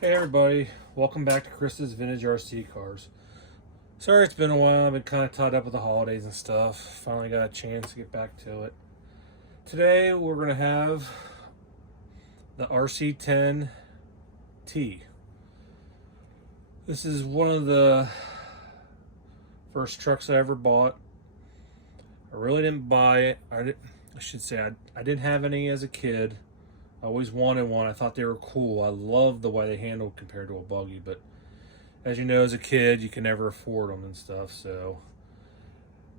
Hey everybody, welcome back to Chris's Vintage RC Cars. Sorry it's been a while, I've been kind of tied up with the holidays and stuff. Finally got a chance to get back to it. Today we're going to have the RC10T. This is one of the first trucks I ever bought. I really didn't buy it. I didn't have any as a kid. I always wanted one. I thought they were cool. I loved the way they handled compared to a buggy, but as you know, as a kid, you can never afford them and stuff. So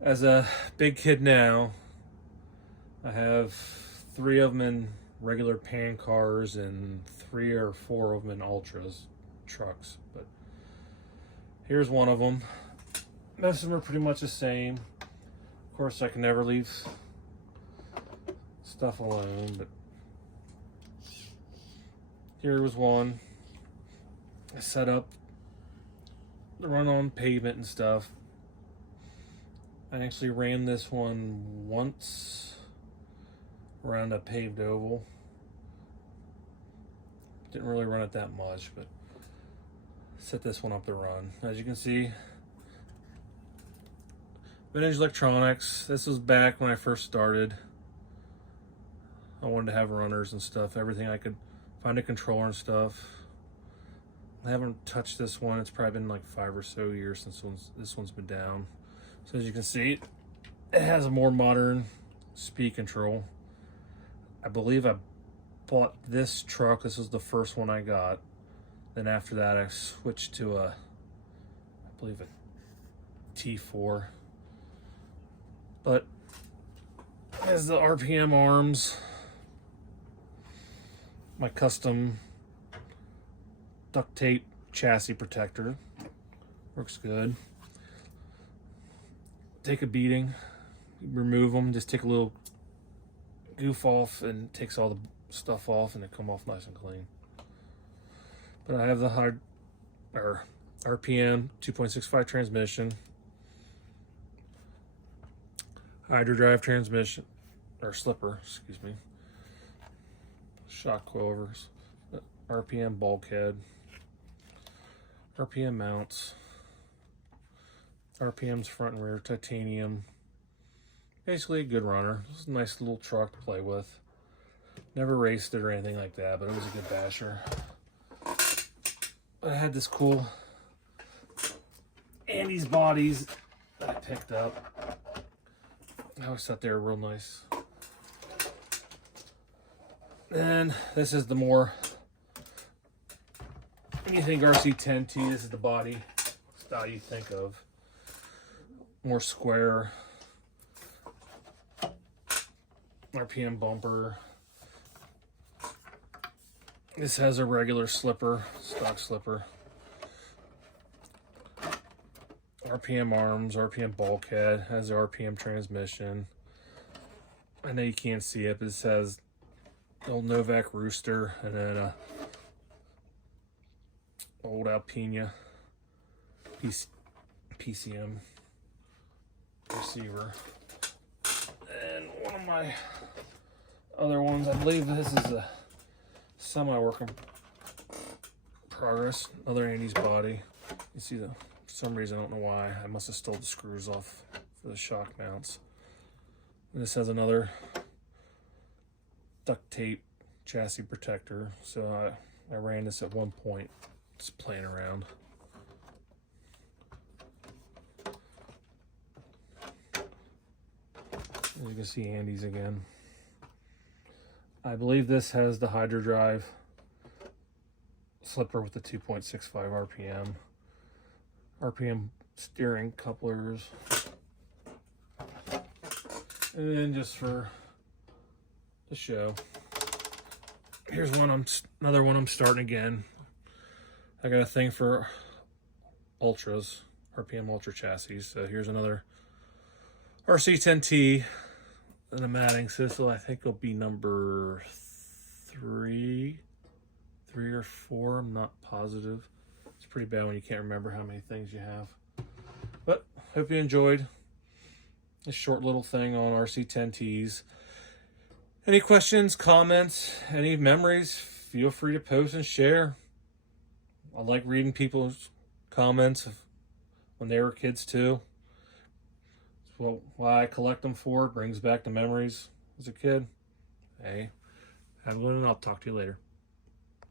as a big kid now, I have 3 of them in regular pan cars and 3 or 4 of them in ultras trucks. But here's one of them. Most of them are pretty much the same. Of course, I can never leave stuff alone, but here was one. I set up the run on pavement and stuff. I actually ran this one once around a paved oval. Didn't really run it that much, but set this one up to run. As you can see, vintage electronics. This was back when I first started. I wanted to have runners and stuff, everything I could find a controller and stuff. I haven't touched this one. It's probably been like 5 or so years since this one's been down. So as you can see, it has a more modern speed control. I believe I bought this truck. This was the first one I got. Then after that, I switched to I believe a T4. But it has the RPM arms. My custom duct tape chassis protector works good. Take a beating, remove them, just take a little goof off and takes all the stuff off and they come off nice and clean. But I have the RPM 2.65 transmission, hydro drive transmission, or slipper, excuse me. Shock coilers, RPM bulkhead, RPM mounts, RPM's front and rear, titanium. Basically a good runner. It's a nice little truck to play with. Never raced it or anything like that, but it was a good basher. I had this cool Andy's bodies that I picked up. I always thought they were real nice. And this is the more, when you think RC10T, this is the body style you think of. More square, RPM bumper. This has a regular slipper, stock slipper. RPM arms, RPM bulkhead, has the RPM transmission. I know you can't see it, but this has old Novak rooster and then a old Alpina PCM receiver. And one of my other ones, I believe this is a semi-work in progress, another Andy's body. You see for some reason, I don't know why, I must have stole the screws off for the shock mounts. And this has another duct tape chassis protector, so I ran this at one point just playing around. As you can see, Andy's again. I believe this has the hydro drive slipper with the 2.65 RPM steering couplers. And then just for the show, here's another one I'm starting again. I got a thing for ultras, RPM ultra chassis. So here's another RC10T and a matting system. I think it'll be number 3 or 4. I'm not positive. It's pretty bad when you can't remember how many things you have. But hope you enjoyed this short little thing on RC10Ts. Any questions, comments, any memories, feel free to post and share. I like reading people's comments of when they were kids too. Well, why I collect them for. It brings back the memories as a kid. Hey, have a good one, and I'll talk to you later.